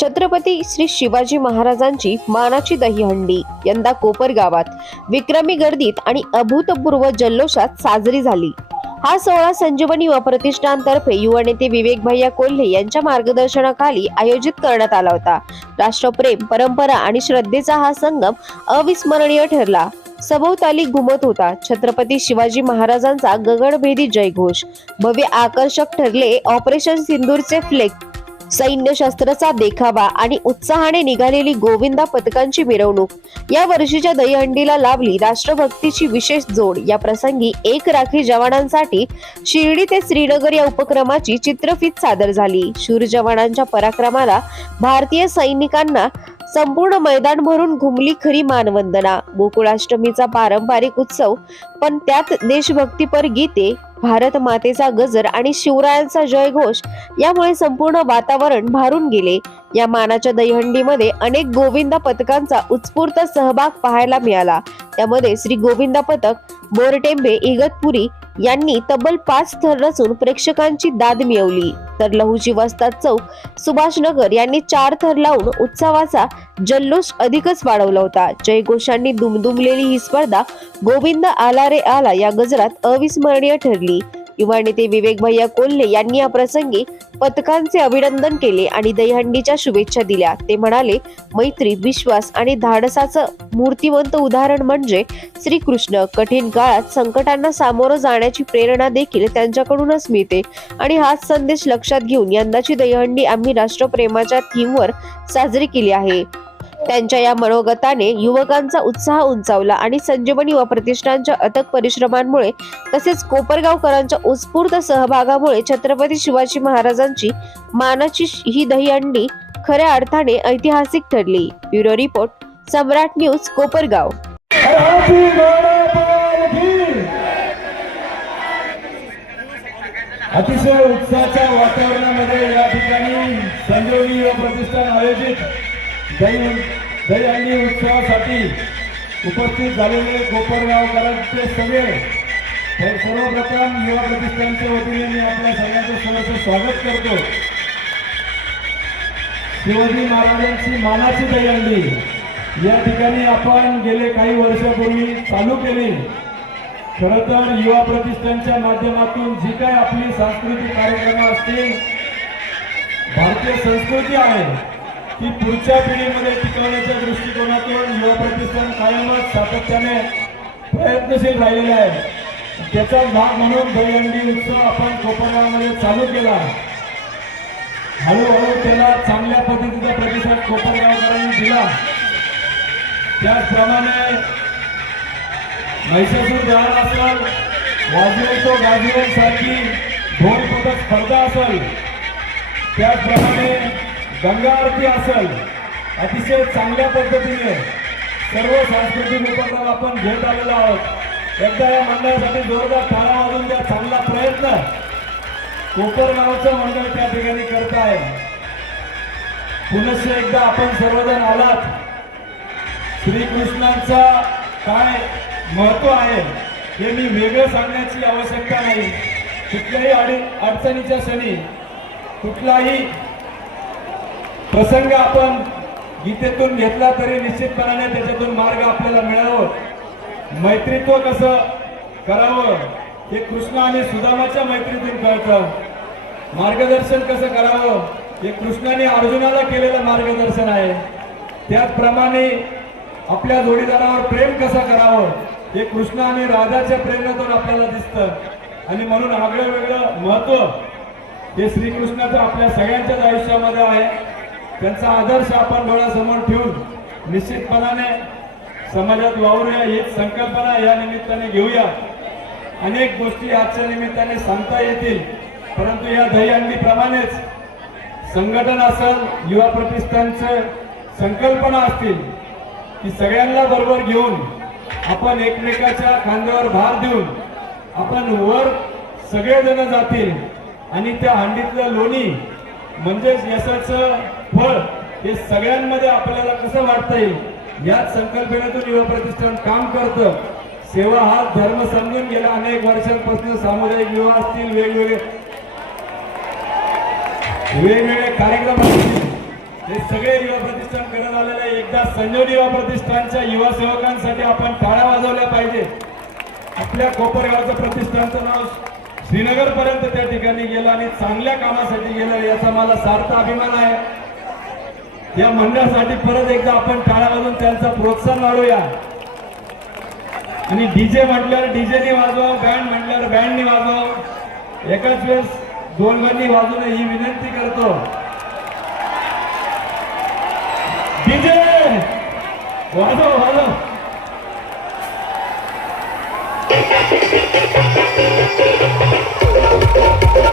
छत्रपती श्री शिवाजी महाराजांची मानाची दहीहंडी यंदा कोपर गावात. विक्रमी गर्दीत आणि अभूतपूर्व जल्लोषात साजरी झाली. हा सोहळा संजीवनी युवा प्रतिष्ठानतर्फे युवा नेते विवेक भैया कोल्हे यांच्या मार्गदर्शनाखाली आयोजित करण्यात आला होता. राष्ट्रप्रेम परंपरा आणि श्रद्धेचा हा संगम अविस्मरणीय ठरला. सभोवताली घुमत होता छत्रपती शिवाजी महाराजांचा गगनभेदी जयघोष. भव्य आकर्षक ठरले ऑपरेशन सिंदूरचे फ्लेक सैन्यशास्त्राचा देखावा आणि उत्साहाने निघालेली गोविंदा पथकांची मिरवणूक. या वर्षीच्या दहीहंडीला लाभली राष्ट्रभक्तीची विशेष जोड. या प्रसंगी एक राखी जवानांसाठी शिर्डी ते श्रीनगर या उपक्रमाची चित्रफित सादर झाली. शूर जवानांच्या पराक्रमाला भारतीय सैनिकांना संपूर्ण मैदान भरून घुमली खरी मानवंदना. गोकुळाष्टमीचा पारंपरिक उत्सव पण त्यात देशभक्तीपर गीते भारत मातेचा गजर आणि शिवरायांचा जयघोष यामुळे संपूर्ण वातावरण भारून गेले. या मानाच्या दहीहंडीमध्ये अनेक गोविंदा पथकांचा उत्स्फूर्त सहभाग पाहायला मिळाला. त्यामध्ये श्री गोविंदा पथक बोरटेंबे इगतपुरी यांनी तब्बल पाच थर रचून प्रेक्षकांची दाद मिळवली. तर लहुजी वस्ताद चौक सुभाषनगर यांनी चार थर लावून उत्सवाचा जल्लोष अधिकच वाढवला होता. जयघोषांनी दुमदुमलेली ही स्पर्धा गोविंद आला रे आला या गजरात अविस्मरणीय ठरली. युवा नेते विवेक भैया कोल्हे यांनी या प्रसंगी पथकांचे अभिनंदन केले आणि दहीहंडीच्या शुभेच्छा दिल्या. ते म्हणाले मैत्री विश्वास आणि धाडसाचं मूर्तिवंत उदाहरण म्हणजे श्रीकृष्ण. कठीण काळात संकटांना सामोरं जाण्याची प्रेरणा देखील त्यांच्याकडूनच मिळते. आणि हाच संदेश लक्षात घेऊन यंदाची दहीहंडी आम्ही राष्ट्रप्रेमाच्या थीमवर साजरी केली आहे. त्यांच्या या मनोगताने युवकांचा उत्साह उंचावला आणि संजीवनी व प्रतिष्ठानच्या अथक परिश्रमांमुळे तसेच कोपरगावकरांच्या उत्स्फूर्त सहभागामुळे छत्रपती शिवाजी महाराजांची मानाची ही दहीहंडी खऱ्या अर्थाने ऐतिहासिक ठरली. Bureau report Samrat news Kopargaon. अतिशय उत्साहाच्या वातावरणामध्ये या ठिकाणी संजीवनी व प्रतिष्ठान आयोजित. दहीहंडी उत्सवासाठी उपस्थित झालेले कोपरगावकरांचे सगळे तर सर्वप्रथम युवा प्रतिष्ठानच्या वतीने मी आपल्या सगळ्यांचं सहर्ष स्वागत करतो. शिवाजी महाराजांची मानाची दहीहंडी या ठिकाणी आपण गेले काही वर्षापूर्वी चालू केली. खरं तर युवा प्रतिष्ठानच्या माध्यमातून जी काय आपली सांस्कृतिक कार्यक्रम असतील भारतीय संस्कृती आहे ती पुढच्या पिढीमध्ये टिकवण्याच्या दृष्टिकोनातून युवा प्रतिष्ठान कायमच सातत्याने प्रयत्नशील राहिलेले आहे. त्याचा भाग म्हणून दहीहंडी उत्सव आपण कोपरगावमध्ये चालू केला. हळूहळू त्याला चांगल्या पद्धतीचा प्रतिसाद कोपरगावकरांनी दिला. त्याचप्रमाणे म्हैसासूर दहन असेल वाजवेल तो गाजवेल सारखी ढोल पथक स्पर्धा असेल. त्याचप्रमाणे गंगा आरती असेल अतिशय चांगल्या पद्धतीने सर्व सांस्कृतिक उपक्रम आपण घेत आलेलो आहोत. एकदा या मंडळासाठी जोरदार टाळा वाजून द्या चांगला प्रयत्न. कोपरगावचं मंडळ त्या ठिकाणी करत आहे पुनश्च एकदा आपण सर्वजण आलात. श्रीकृष्णांचा काय महत्त्व आहे हे मी वेगळं सांगण्याची आवश्यकता नाही. कुठल्याही अडी अडचणीच्या क्षणी कुठलाही प्रसंग आपण गीतेतून घेतला तरी निश्चितपणाने त्याच्यातून मार्ग आपल्याला मिळावं. मैत्रीत्व कसं करावं हे कृष्ण आणि सुदामाच्या मैत्रीतून कळतं. मार्गदर्शन कसं करावं हे कृष्णाने अर्जुनाला केलेलं मार्गदर्शन आहे. त्याचप्रमाणे आपल्या जोडीदारावर प्रेम कसं करावं हे कृष्ण आणि राधाच्या प्रेमातून आपल्याला दिसतं. आणि म्हणून आगळं वेगळं महत्त्व हे श्रीकृष्णाचं आपल्या सगळ्यांच्याच आयुष्यामध्ये आहे. त्यांचा आदर्श आपण डोळ्यासमोर ठेवून निश्चितपणाने समाजात वावरूया हीच संकल्पना या निमित्ताने घेऊया. अनेक गोष्टी आजच्या निमित्ताने सांगता येतील परंतु या दहीहंडीप्रमाणेच संघटन असेल युवा प्रतिष्ठानचे संकल्पना असतील की सगळ्यांना बरोबर घेऊन आपण एकमेकाच्या खांद्यावर भार देऊन आपण वर सगळेजण जातील आणि त्या हंडीतलं लोणी म्हणजेच यशाचं फळ हे सगळ्यांमध्ये आपल्याला कसं वाटता येईल याच संकल्पनेतून युवा प्रतिष्ठान काम करतं. सेवा हा धर्म समजून गेला. अनेक वर्षांपासून सामुदायिक विवाह असतील वेगवेगळे वेगवेगळे कार्यक्रम असतील. हे सगळे युवा प्रतिष्ठान करत आलेले आहे. एकदा संजीवनी युवा प्रतिष्ठानच्या युवा सेवकांसाठी आपण टाळ्या वाजवल्या पाहिजे. आपल्या कोपरगावचं प्रतिष्ठानचं नाव श्रीनगर पर्यंत त्या ठिकाणी गेलं आणि चांगल्या कामासाठी गेलं. याचा मला सार्थ अभिमान आहे. या म्हणण्यासाठी परत एकदा आपण टाळ्या वाजवून त्यांचं प्रोत्साहन वाढूया आणि डीजे म्हटल्यावर डीजेनी वाजवा बँड म्हटल्यावर बँडनी वाजवा एकाच वेळेस दोन वाजवू वाजवून ही विनंती करतो. डीजे वाजव वाजव.